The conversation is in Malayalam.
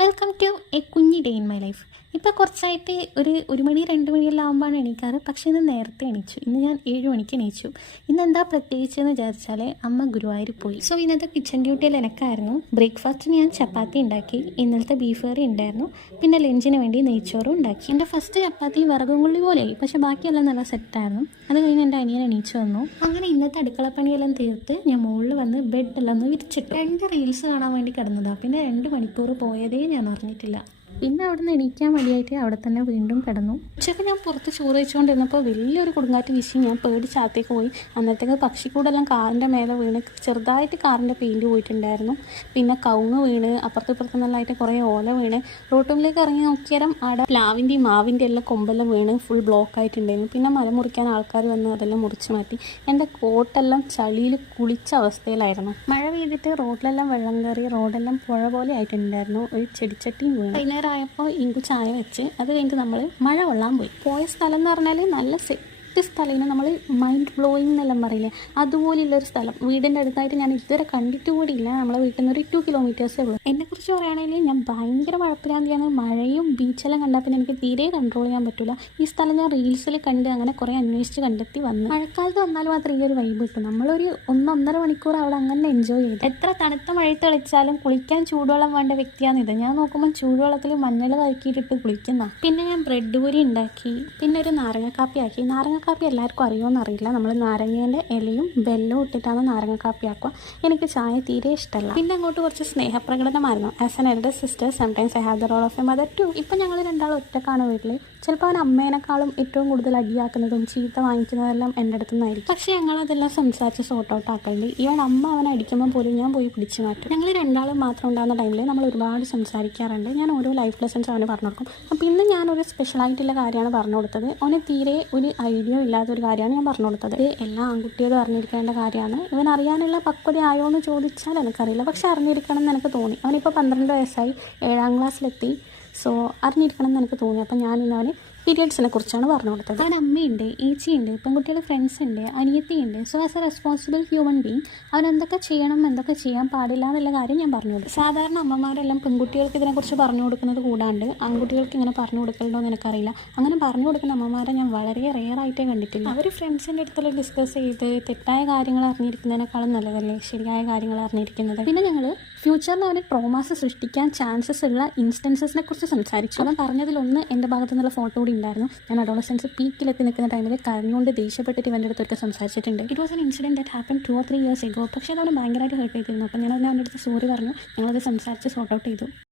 വെൽക്കം ടു എ കുഞ്ഞി ഡേ ഇൻ മൈ ലൈഫ്. ഇപ്പോൾ കുറച്ചായിട്ട് ഒരു മണി 2 മണിയെല്ലാം ആകുമ്പോഴാണ് എണീക്കാറ്. പക്ഷേ ഇന്ന് നേരത്തെ എണീച്ചു. ഇന്ന് ഞാൻ 7 മണിക്ക് എണീച്ചു. ഇന്ന് എന്താ പ്രത്യേകിച്ചെന്ന് വിചാരിച്ചാൽ അമ്മ ഗുരുവായൂർ പോയി. സോ ഇന്നത്തെ കിച്ചൺ ഡ്യൂട്ടിയിൽ എനിക്കായിരുന്നു. ബ്രേക്ക്ഫാസ്റ്റിന് ഞാൻ ചപ്പാത്തി ഉണ്ടാക്കി. ഇന്നലത്തെ ബീഫ് കറി ഉണ്ടായിരുന്നു. പിന്നെ ലഞ്ചിന് വേണ്ടി നെയ്ച്ചോറും ഉണ്ടാക്കി. എൻ്റെ ഫസ്റ്റ് ചപ്പാത്തി വിറകുകൊള്ളി പോലെയായി, പക്ഷേ ബാക്കിയെല്ലാം നല്ല സെറ്റായിരുന്നു. അത് കഴിഞ്ഞ് എൻ്റെ അനിയൻ എണീച്ചു വന്നു. അങ്ങനെ ഇന്നത്തെ അടുക്കളപ്പണിയെല്ലാം തീർത്ത് ഞാൻ മുകളിൽ വന്ന് ബെഡെല്ലാം ഒന്ന് വിരിച്ചിട്ടു. 2 റീൽസ് കാണാൻ വേണ്ടി കിടന്നതാണ്. പിന്നെ 2 മണിക്കൂർ പോയതേ ഞാൻ അറിഞ്ഞിട്ടില്ല. പിന്നെ അവിടെ നിന്ന് എണീക്കാൻ മടിയായിട്ട് അവിടെ തന്നെ വീണ്ടും കിടന്നു. ഉച്ചയ്ക്ക് ഞാൻ പുറത്ത് ചോറ് വെച്ചുകൊണ്ടിരുന്നപ്പോൾ വലിയൊരു കൊടുങ്കാറ്റ് വീശി. ഞാൻ പേടിച്ച് അകത്തേക്ക് പോയി. അന്നത്തേക്ക് പക്ഷിക്കൂടെല്ലാം കാറിൻ്റെ മേലെ വീണ് ചെറുതായിട്ട് കാറിൻ്റെ പെയിൻറ്റ് പോയിട്ടുണ്ടായിരുന്നു. പിന്നെ കവുങ്ങ് വീണ് അപ്പുറത്ത് നല്ലതായിട്ട് കുറേ ഓല വീണ്. റോട്ടുമ്പിലേക്ക് ഇറങ്ങി നോക്കിയാലും അവിടെ പ്ലാവിൻ്റെയും മാവിൻ്റെ എല്ലാം കൊമ്പെല്ലാം വീണ് ഫുൾ ബ്ലോക്ക് ആയിട്ടുണ്ടായിരുന്നു. പിന്നെ മല മുറിക്കാൻ ആൾക്കാർ വന്ന് അതെല്ലാം മുറിച്ച് മാറ്റി. എൻ്റെ കോട്ടെല്ലാം ചളിയിൽ കുളിച്ച അവസ്ഥയിലായിരുന്നു. മഴ പെയ്തിട്ട് റോഡിലെല്ലാം വെള്ളം കയറി റോഡെല്ലാം പുഴ പോലെ ആയിട്ടുണ്ടായിരുന്നു. ഒരു ചെടിച്ചട്ടിയും വീണ്. വൈകുന്നേരം ആയപ്പോൾ ഇങ്കു ചായ വെച്ച് അത് കഴിഞ്ഞിട്ട് നമ്മൾ മഴ കൊള്ളാൻ പോയ സ്ഥലം എന്ന് പറഞ്ഞാൽ നല്ല സ്ഥലം, നമ്മൾ മൈൻഡ് ബ്ലോയിങ് എന്നെല്ലാം പറയില്ലേ, അതുപോലെയുള്ളൊരു സ്ഥലം. വീടിൻ്റെ അടുത്തായിട്ട് ഞാൻ ഇതുവരെ കണ്ടിട്ട് കൂടിയില്ല. നമ്മളെ വീട്ടിൽ നിന്ന് ഒരു 2 കിലോമീറ്റേഴ്സേ ഉള്ളൂ. എന്നെക്കുറിച്ച് പറയുകയാണെങ്കിൽ ഞാൻ ഭയങ്കര മഴപ്പിരാന്തിയാണ്. മഴയും ബീച്ചെല്ലാം കണ്ടാൽ പിന്നെ എനിക്ക് തീരെ കൺട്രോൾ ചെയ്യാൻ പറ്റില്ല. ഈ സ്ഥലം ഞാൻ റീൽസിൽ കണ്ട് അങ്ങനെ കുറേ അന്വേഷിച്ച് കണ്ടെത്തി വന്ന്. മഴക്കാലത്ത് വന്നാൽ മാത്രമേ ഈ ഒരു വൈബ് കിട്ടും. നമ്മളൊരു 1-1.5 മണിക്കൂർ അവിടെ അങ്ങനെ എൻജോയ് ചെയ്തു. എത്ര തണുത്ത മഴയത്ത് കളിച്ചാലും കുളിക്കാൻ ചൂടുവെള്ളം വേണ്ട വ്യക്തിയാണിത്. ഞാൻ നോക്കുമ്പോൾ ചൂടുവെള്ളത്തിൽ മഞ്ഞൾ കലക്കിയിട്ടിട്ട് കുളിക്കുന്ന. പിന്നെ ഞാൻ ബ്രെഡ് പൂരി ഉണ്ടാക്കി. പിന്നെ ഒരു നാരങ്ങക്കാപ്പി ആക്കി. നാരങ്ങക്കാപ്പി എല്ലാവർക്കും അറിയുമെന്ന് അറിയില്ല. നമ്മൾ നാരങ്ങേൻ്റെ ഇലയും വെല്ലവും ഇട്ടിട്ടാണ് നാരങ്ങക്കാപ്പി ആക്കുക. എനിക്ക് ചായ തീരെ ഇഷ്ടമല്ല. പിന്നെ അങ്ങോട്ട് കുറച്ച് സ്നേഹപ്രകടനമായിരുന്നു. As an elder sister sometimes I have the role of a mother too. ഇപ്പം ഞങ്ങൾ രണ്ടാളും ഒറ്റക്കാണ് വീട്ടിൽ. ചിലപ്പോൾ അവൻ അമ്മേനേക്കാളും ഏറ്റവും കൂടുതൽ അടിയാക്കുന്നതും ചീത്ത വാങ്ങിക്കുന്നതെല്ലാം എൻ്റെ അടുത്തു നിന്നായിരിക്കും. പക്ഷേ ഞങ്ങളതെല്ലാം സംസാരിച്ച് സോർട്ട് ഔട്ട് ആക്കലുണ്ട്. ഇവൻ അമ്മ അവനെ അടിക്കുമ്പോൾ പോലും ഞാൻ പോയി പിടിച്ചു മാറ്റും. ഞങ്ങൾ രണ്ടാളും മാത്രം ഉണ്ടാകുന്ന ടൈമിൽ നമ്മൾ ഒരുപാട് സംസാരിക്കാറുണ്ട്. ഞാൻ ഓരോ ലൈഫ് ലെസൺസ് അവന് പറഞ്ഞു കൊടുക്കും. അപ്പോൾ ഇന്ന് ഞാനൊരു സ്പെഷ്യലായിട്ടുള്ള കാര്യമാണ് പറഞ്ഞു കൊടുത്തത്. അവന് തീരെ ഒരു ഐഡിയ ഇല്ലാത്തൊരു കാര്യമാണ് ഞാൻ പറഞ്ഞു കൊടുത്തത്. എല്ലാ ആൺകുട്ടികളും അറിഞ്ഞിരിക്കേണ്ട കാര്യമാണ്. ഇവൻ അറിയാനുള്ള പക്വത ആയോ എന്ന് ചോദിച്ചാൽ എനിക്കറിയില്ല, പക്ഷെ അറിഞ്ഞിരിക്കണം എന്ന് എനിക്ക് തോന്നി. അവനിപ്പോൾ 12 വയസ്സായി, 7ാം ക്ലാസ്സിലെത്തി. സോ അറിഞ്ഞിരിക്കണം എന്ന് എനിക്ക് തോന്നി. അപ്പം ഞാൻ ഇന്ന് അവന് പീരിയഡ്സിനെ കുറിച്ചാണ് പറഞ്ഞു കൊടുത്തത്. അവൻ അമ്മയുണ്ട്, ഏച്ചിയുണ്ട്, പെൺകുട്ടികളുടെ ഫ്രണ്ട്സ് ഉണ്ട്, അനിയത്തിയുണ്ട്. So as a responsible human being അവൻ എന്തൊക്കെ ചെയ്യണം എന്തൊക്കെ ചെയ്യാൻ പാടില്ല എന്നുള്ള കാര്യം ഞാൻ പറഞ്ഞു കൊടുത്തു. സാധാരണ അമ്മമാരെല്ലാം പെൺകുട്ടികൾക്ക് ഇതിനെക്കുറിച്ച് പറഞ്ഞു കൊടുക്കുന്നത് കൂടാണ്ട് ആൺകുട്ടികൾക്ക് ഇങ്ങനെ പറഞ്ഞു കൊടുക്കലുണ്ടോ എന്ന് എനിക്കറിയില്ല. അങ്ങനെ പറഞ്ഞു കൊടുക്കുന്ന അമ്മമാരെ ഞാൻ വളരെ റെയറായിട്ടേ കണ്ടിട്ടില്ല. അവർ ഫ്രണ്ട്സിൻ്റെ അടുത്തുള്ള ഡിസ്കസ് ചെയ്ത് തെറ്റായ കാര്യങ്ങൾ അറിഞ്ഞിരിക്കുന്നതിനേക്കാളും നല്ലതല്ലേ ശരിയായ കാര്യങ്ങൾ അറിഞ്ഞിരിക്കുന്നത്. പിന്നെ ഞങ്ങൾ ഫ്യൂച്ചറിൽ അവന് ട്രോമാസ് സൃഷ്ടിക്കാൻ ചാൻസസ് ഉള്ള ഇൻസ്റ്റൻസസിനെ കുറിച്ച് സംസാരിച്ചു. അവൻ പറഞ്ഞതിലൊന്ന് എൻ്റെ ഭാഗത്തു നിന്നുള്ള ഫോട്ടോ കൂടി ഉണ്ടായിരുന്നു. ഞാൻ അഡോളസൻസ് പീക്കിലെത്തി നിൽക്കുന്ന ടൈമിൽ കരഞ്ഞുകൊണ്ട് ദേഷ്യപ്പെട്ടിട്ട് ഇവൻ്റെ അടുത്തൊക്കെ സംസാരിച്ചിട്ടുണ്ട്. It was an incident that happen 2 or 3 years ago. പക്ഷേ അതവന് ഭയങ്കരമായിട്ട് ഹേർട്ട് ചെയ്തിരുന്നു. അപ്പോൾ ഞാൻ അവൻ്റെ അടുത്ത് സോറി പറഞ്ഞു. ഞങ്ങളത് സംസാരിച്ച് സോർട്ട് ഔട്ട് ചെയ്തു.